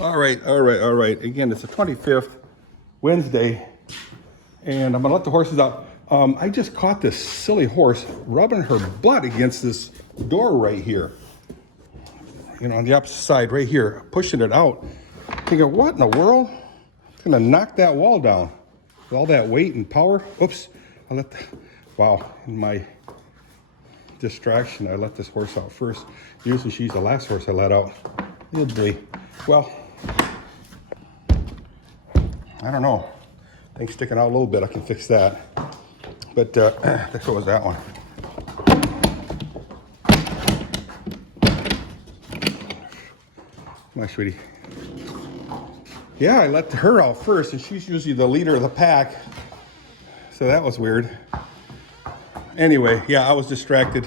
All right, all right, all right. Again, it's the 25th, Wednesday, and I'm gonna let the horses out. I just caught this silly horse rubbing her butt against this door right here. You know, on the opposite side, right here, pushing it out. Thinking, what in the world? It's gonna knock that wall down with all that weight and power. Oops, I let the, wow, in my distraction, I let this horse out first. Usually she's the last horse I let out. Idly. Well, I don't know. Thing's sticking out a little bit. I can fix that. But that's what was that one. My sweetie. Yeah, I let her out first, and she's usually the leader of the pack. So that was weird. Anyway, yeah, I was distracted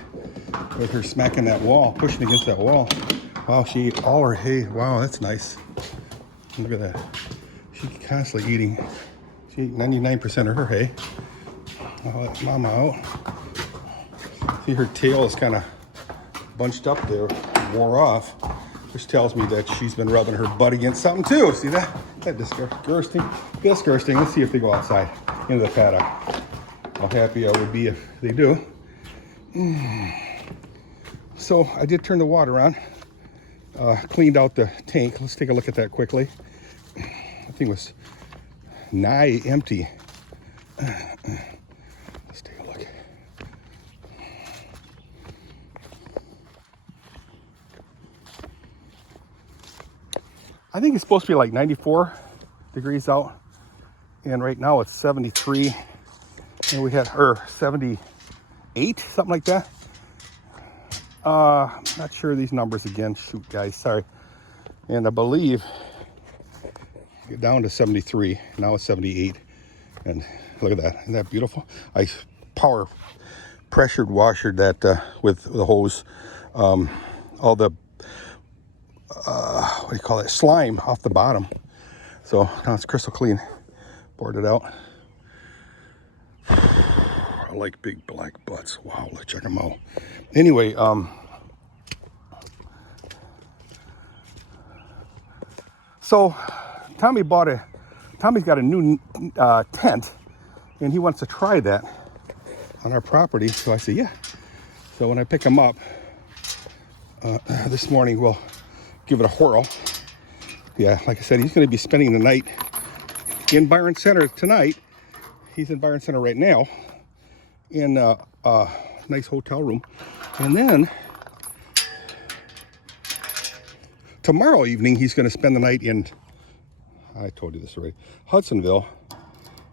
with her smacking that wall, pushing against that wall. Wow, she ate all her hay. Wow, that's nice. Look at that. She's constantly eating. She ate 99% of her hay. I'll let Mama out. See, her tail is kind of bunched up there, wore off, which tells me that she's been rubbing her butt against something too. See that? That disgusting. Disgusting. Let's see if they go outside into the paddock. How happy I would be if they do. So I did turn the water on. Cleaned out the tank. Let's take a look at that quickly. I think it was nigh empty. Let's take a look. I think it's supposed to be like 94 degrees out, and right now it's 73, and we had 78, something like that. Not sure of these numbers again. Shoot, guys, sorry. And I believe get down to 73. Now it's 78, and look at that. Isn't that beautiful? I power pressured washered that with the hose. All the what do you call it? Slime off the bottom. So now it's crystal clean. Poured it out. I like big black butts. Wow, let's check them out. Anyway, so Tommy's got a new tent, and he wants to try that on our property. So I said, yeah. So when I pick him up this morning, we'll give it a whirl. Yeah, like I said, he's going to be spending the night in Byron Center tonight. He's in Byron Center right now in a nice hotel room. And then tomorrow evening, he's going to spend the night in, I told you this already, Hudsonville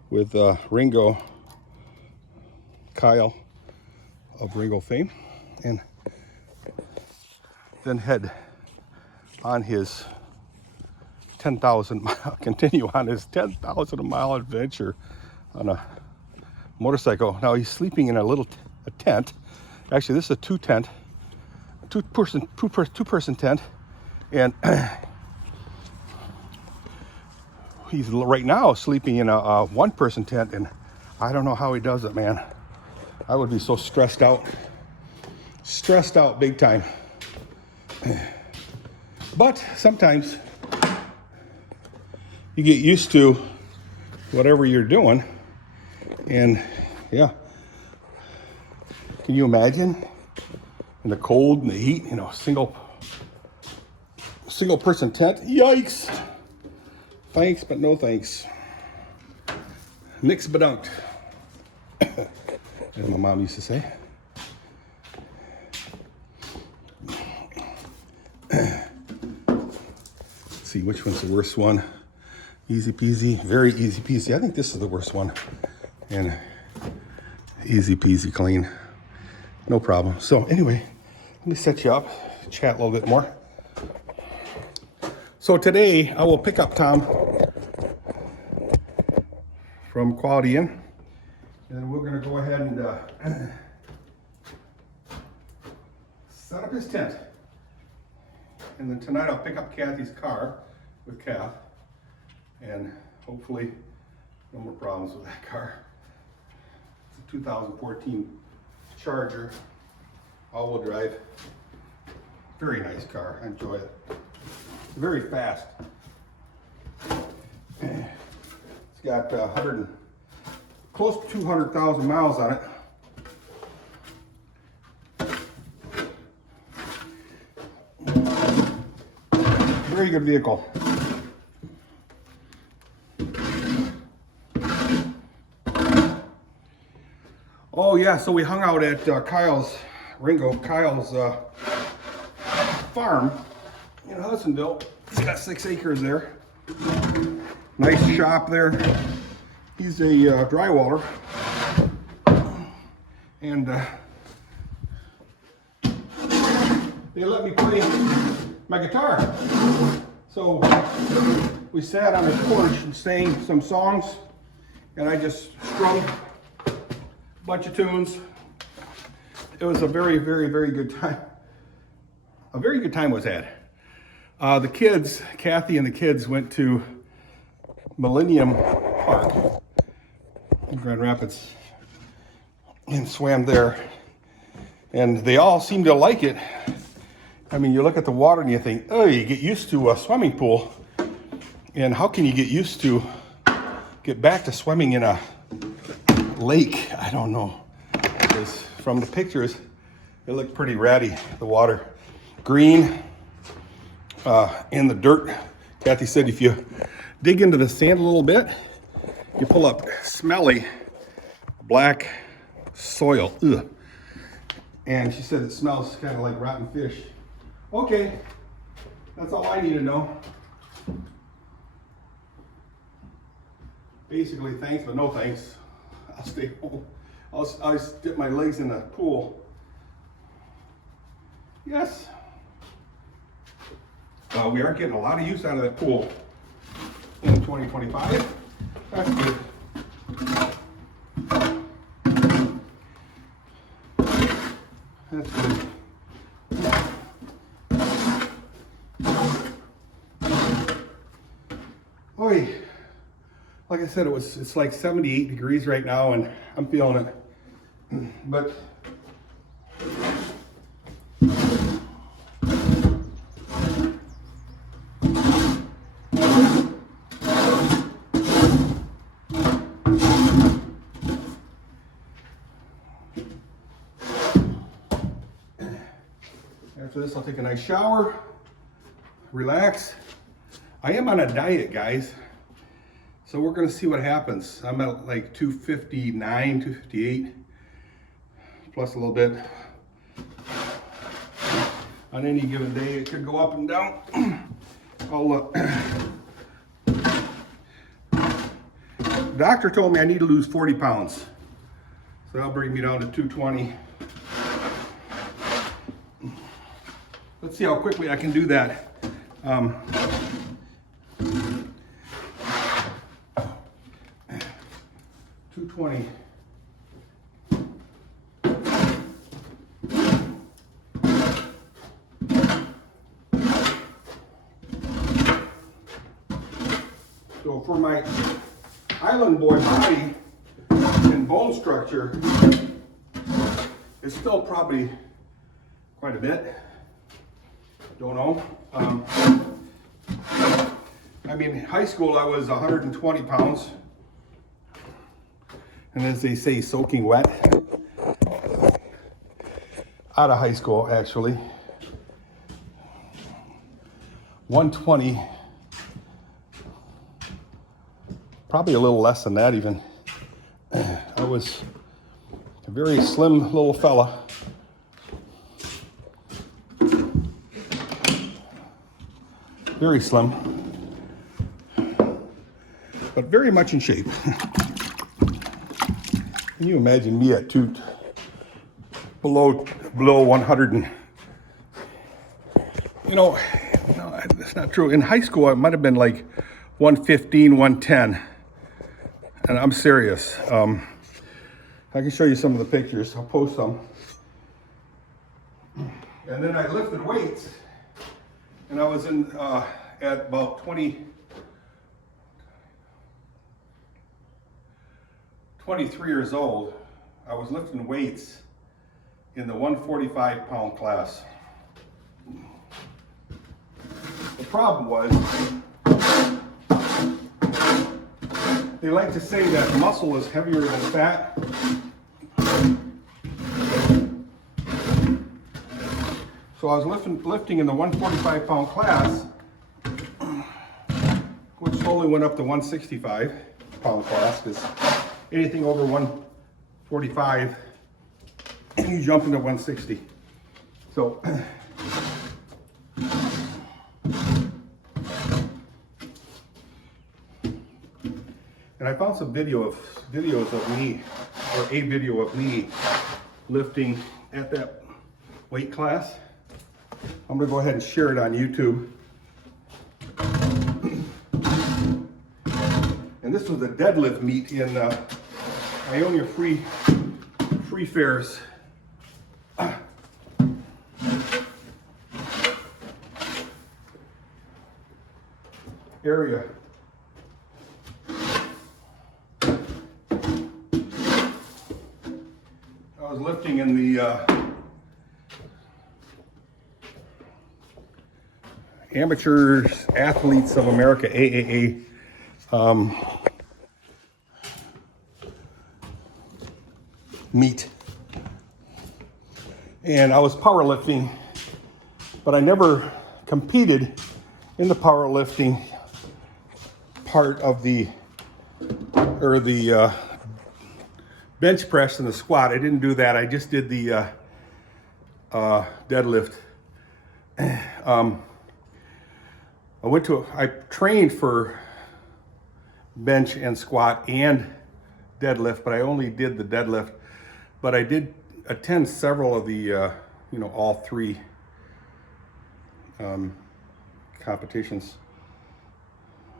with Ringo, Kyle of Ringo fame, and then head on his 10,000 mile, continue on his 10,000 mile adventure on a motorcycle. Now he's sleeping in a tent. Actually, this is a two person tent, and he's right now sleeping in a one person tent, and I don't know how he does it, man. I would be so stressed out big time. But sometimes you get used to whatever you're doing, and yeah. Can you imagine in the cold and the heat, you know, single person tent? Yikes. Thanks, but no thanks. Nix bedankt, as my mom used to say. Let's see which one's the worst one. Easy peasy, very easy peasy. I think this is the worst one. And easy peasy clean. No problem. So anyway, let me set you up, chat a little bit more. So today I will pick up Tom from Quality Inn, and then we're going to go ahead and set up his tent. And then tonight I'll pick up Kathy's car with Kath, and hopefully no more problems with that car. It's a 2014 Charger, all-wheel drive. Very nice car. I enjoy it. Very fast. It's got 100, close to 200,000 miles on it. Very good vehicle. Oh yeah, so we hung out at Kyle's farm in Hudsonville. He's got 6 acres there. Nice shop there. He's a drywaller. And they let me play my guitar. So we sat on the porch and sang some songs, and I just strummed a bunch of tunes. It was a very, very, very good time. A very good time was had. The kids, Kathy and the kids, went to Millennium Park in Grand Rapids and swam there. And they all seemed to like it. I mean, you look at the water and you think, oh, you get used to a swimming pool. And how can you get back to swimming in a lake? I don't know. Because from the pictures, it looked pretty ratty, the water. Green, in the dirt. Kathy said if you dig into the sand a little bit, you pull up smelly black soil. Ugh. And she said it smells kind of like rotten fish. Okay, that's all I need to know. Basically, thanks, but no thanks. I'll stay home. I'll dip my legs in the pool. Yes. We are getting a lot of use out of that pool in 2025. That's good. That's good. Oy. Like I said, it's like 78 degrees right now, and I'm feeling it. But after this, I'll take a nice shower, relax. I am on a diet, guys. So we're gonna see what happens. I'm at like 259, 258, plus a little bit. On any given day, it could go up and down. Doctor told me I need to lose 40 pounds. So that'll bring me down to 220. Let's see how quickly I can do that. 220. So for my island boy body and bone structure, it's still probably quite a bit. Don't know. I mean, in high school I was 120 pounds. And as they say, soaking wet. Out of high school, actually. 120. Probably a little less than that even. I was a very slim little fella. Very slim. But very much in shape. Can you imagine me at below 100 and, no, that's not true. In high school, I might have been like 115, 110. And I'm serious. I can show you some of the pictures. I'll post some. And then I lifted weights, and I was at about 23 years old. I was lifting weights in the 145 pound class. The problem was They like to say that muscle is heavier than fat. So I was lifting in the 145 pound class, which slowly went up to 165 pound class, because anything over 145, you jump into 160. So, and I found some videos of me, or a video of me lifting at that weight class. I'm gonna go ahead and share it on YouTube. And this was a deadlift meet in Ionia Free Fairs. Area. I was lifting in the Amateurs Athletes of America, AAA, meet. And I was powerlifting, but I never competed in the powerlifting part of the bench press and the squat. I didn't do that. I just did the deadlift. I trained for bench and squat and deadlift, but I only did the deadlift. But I did attend several of the, all three competitions.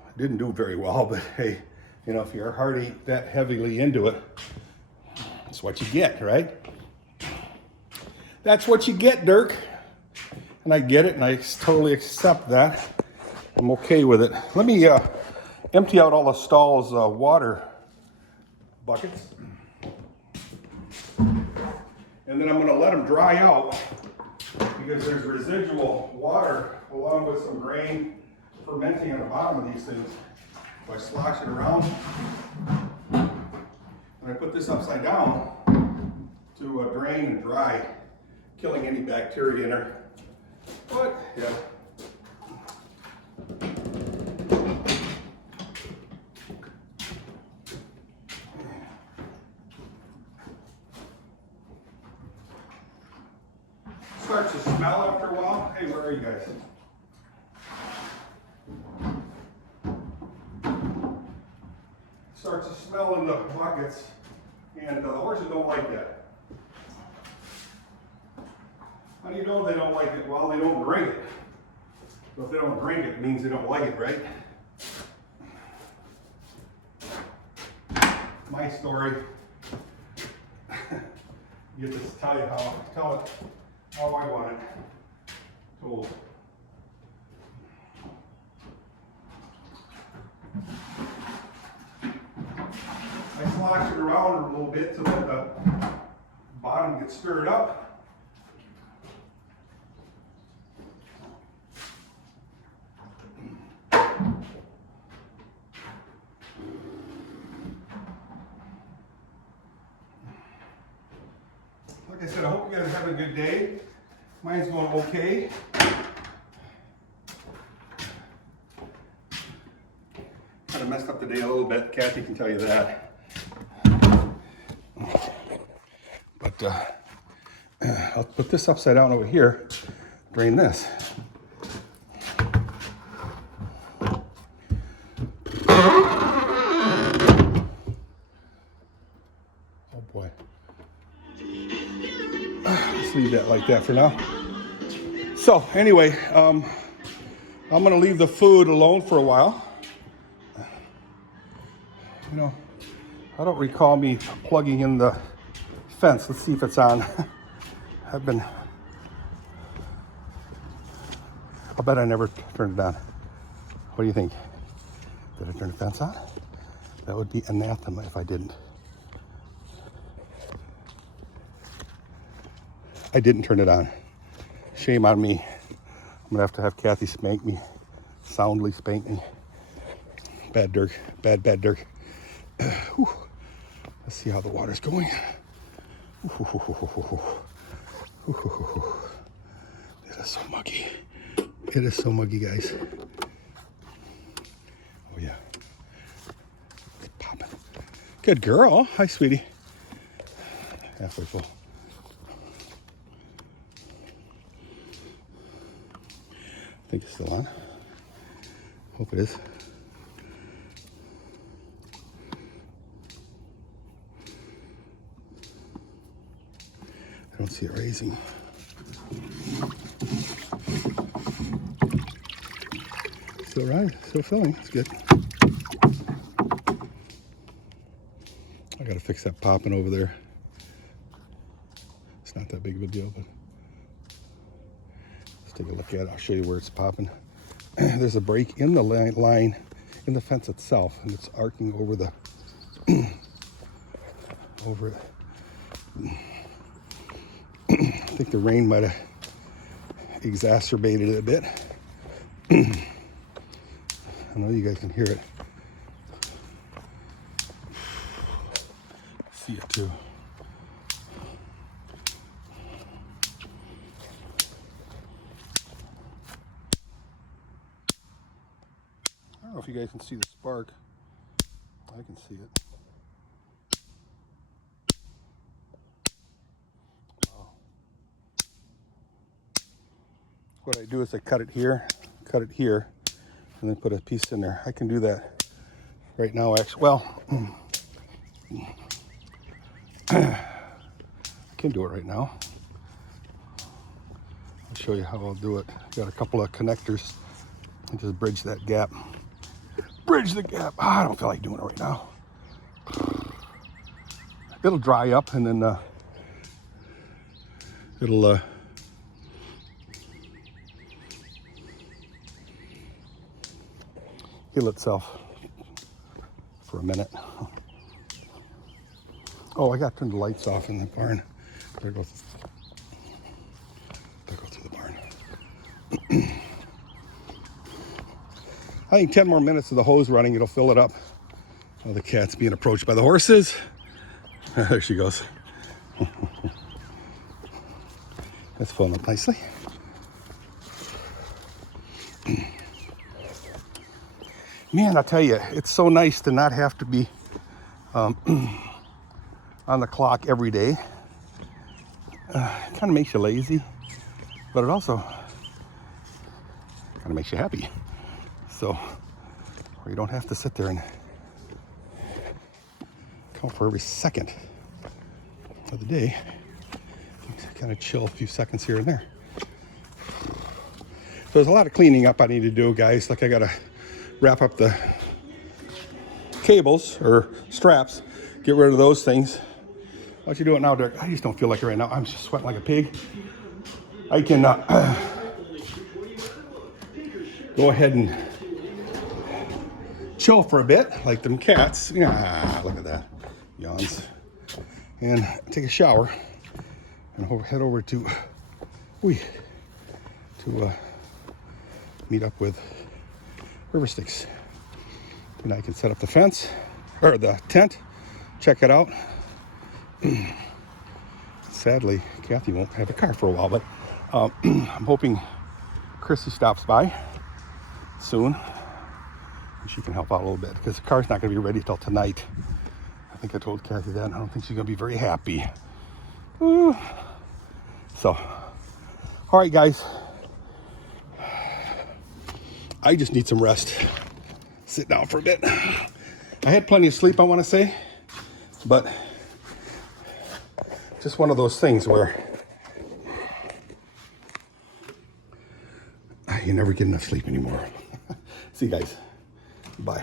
I didn't do very well, but hey, if your heart ain't that heavily into it, that's what you get, right? That's what you get, Dirk. And I get it, and I totally accept that. I'm okay with it. Let me empty out all the stall's water buckets. And then I'm going to let them dry out, because there's residual water along with some grain fermenting on the bottom of these things. So I slosh it around, and I put this upside down to drain and dry, killing any bacteria in there. But yeah. Starts to smell after a while. Hey, where are you guys? Starts to smell in the buckets, and the horses don't like that. How do you know they don't like it? Well, they don't drink it. So if they don't drink it, it means they don't like it, right? My story. You get to tell it how I want it told. I slosh it around a little bit so that the bottom gets stirred up. Like I said, I hope you guys have a good day. Mine's going okay. Kind of messed up the day a little bit. Kathy can tell you that. But I'll put this upside down over here. Drain this. Oh boy. Let's leave that like that for now. So anyway, I'm gonna leave the food alone for a while. I don't recall me plugging in the fence. Let's see if it's on. I'll bet I never turned it on. What do you think? Did I turn the fence on? That would be anathema if I didn't. I didn't turn it on. Shame on me. I'm gonna have Kathy spank me, soundly spank me. Bad Dirk, bad Dirk. Whew. Let's see how the water's going. It is so muggy. It is so muggy, guys. Oh yeah. It's popping. Good girl. Hi, sweetie. Halfway full. I think it's still on. Hope it is. I don't see it raising. Still right, still filling. It's good. I gotta fix that popping over there. It's not that big of a deal, but let's take a look at it. I'll show you where it's popping. There's a break in the line in the fence itself, and it's arcing over the over it. I think the rain might have exacerbated it a bit. I know you guys can hear it. See it too. I don't know if you guys can see the spark. I can see it. Wow. What I do is I cut it here, and then put a piece in there. I can do that right now, actually. Well, I can do it right now. I'll show you how I'll do it. Got a couple of connectors and just bridge that gap. Bridge the gap. I don't feel like doing it right now. It'll dry up and then it'll heal itself for a minute. Oh, I got to turn the lights off in the barn. There goes through the barn. I think 10 more minutes of the hose running, it'll fill it up. Oh, the cat's being approached by the horses. There she goes. That's filling up nicely. Man, I tell you, it's so nice to not have to be on the clock every day. It kind of makes you lazy, but it also kind of makes you happy. So, or you don't have to sit there and count for every second of the day. Kind of chill a few seconds here and there. So there's a lot of cleaning up I need to do, guys. Like I gotta wrap up the cables or straps, get rid of those things. Why don't you do it now, Dirk? I just don't feel like it right now. I'm just sweating like a pig. I can go ahead and chill for a bit, like them cats. Yeah, look at that. Yawns. And take a shower and head over to meet up with River Sticks. And I can set up the fence or the tent, check it out. Sadly, Kathy won't have a car for a while, but I'm hoping Chrissy stops by soon and she can help out a little bit because the car's not going to be ready till tonight. I think I told Kathy that. I don't think she's going to be very happy. Ooh. So, all right, guys. I just need some rest. Sit down for a bit. I had plenty of sleep, I want to say, but just one of those things where you never get enough sleep anymore. See you guys. Bye.